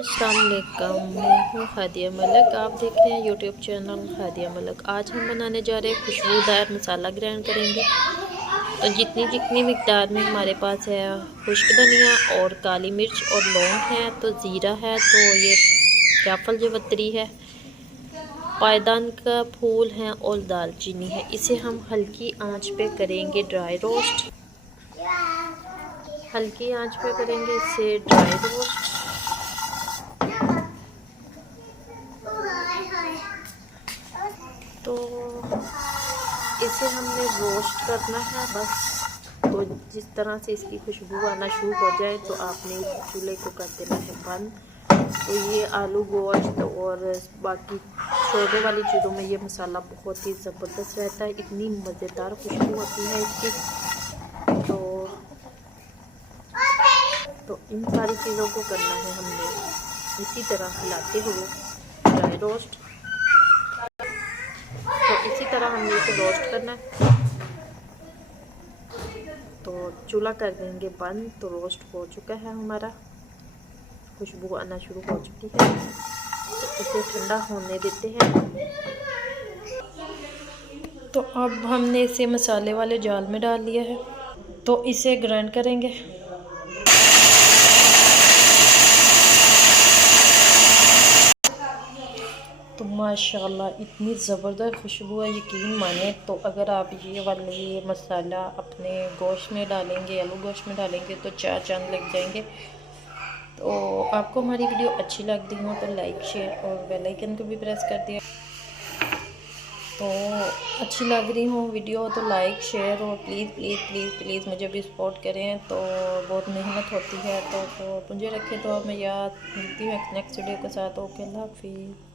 अस्सलाम वालेकुम, मैं हूँ हादिया मलिक। आप देख रहे हैं यूट्यूब चैनल हादिया मलिक। आज हम बनाने जा रहे हैं खुशबूदार मसाला ग्राइंड करेंगे। तो जितनी जितनी मिकदार में हमारे पास है खुश्क धनिया और काली मिर्च और लौंग है, तो ज़ीरा है, तो ये जाफल जवत्री है, पायदान का फूल है और दालचीनी है। इसे हम हल्की आंच पे करेंगे ड्राई रोस्ट। हल्की आंच पे करेंगे इसे ड्राई रोस्ट। तो इसे हमने रोस्ट करना है बस। तो जिस तरह से इसकी खुशबू आना शुरू हो जाए तो आपने चूल्हे को कर देना है बंद। तो ये आलू गोश्त और बाकी शोरबे वाली चीज़ों में ये मसाला बहुत ही ज़बरदस्त रहता है, इतनी मज़ेदार खुशबू होती है इसकी। तो इन सारी चीज़ों को करना है हमने इसी तरह हिलाते हुए ड्राई रोस्ट। तो इसी तरह हमने इसे रोस्ट करना है। तो चूल्हा कर देंगे बंद। तो रोस्ट हो चुका है हमारा, खुशबू आना शुरू हो चुकी है। तो इसे ठंडा होने देते हैं। तो अब हमने इसे मसाले वाले जाल में डाल लिया है। तो इसे ग्राइंड करेंगे। तो माशाल्लाह इतनी ज़बरदस्त खुशबू है, यकीन माने। तो अगर आप ये मसाला अपने गोश्त में डालेंगे, आलू गोश्त में डालेंगे, तो 4 चांद लग जाएंगे। तो आपको हमारी वीडियो अच्छी लग रही हो तो लाइक शेयर और बेल आइकन को भी प्रेस कर दिया। तो अच्छी लग रही हो वीडियो तो लाइक शेयर और प्लीज़ प्लीज़ प्लीज़ प्लीज़ मुझे भी सपोर्ट करें। तो बहुत मेहनत होती है। तो मुझे रखें तो मैं याद मिलती हूँ नेक्स्ट वीडियो के साथ। ओके, अल्लाह हाफिज़।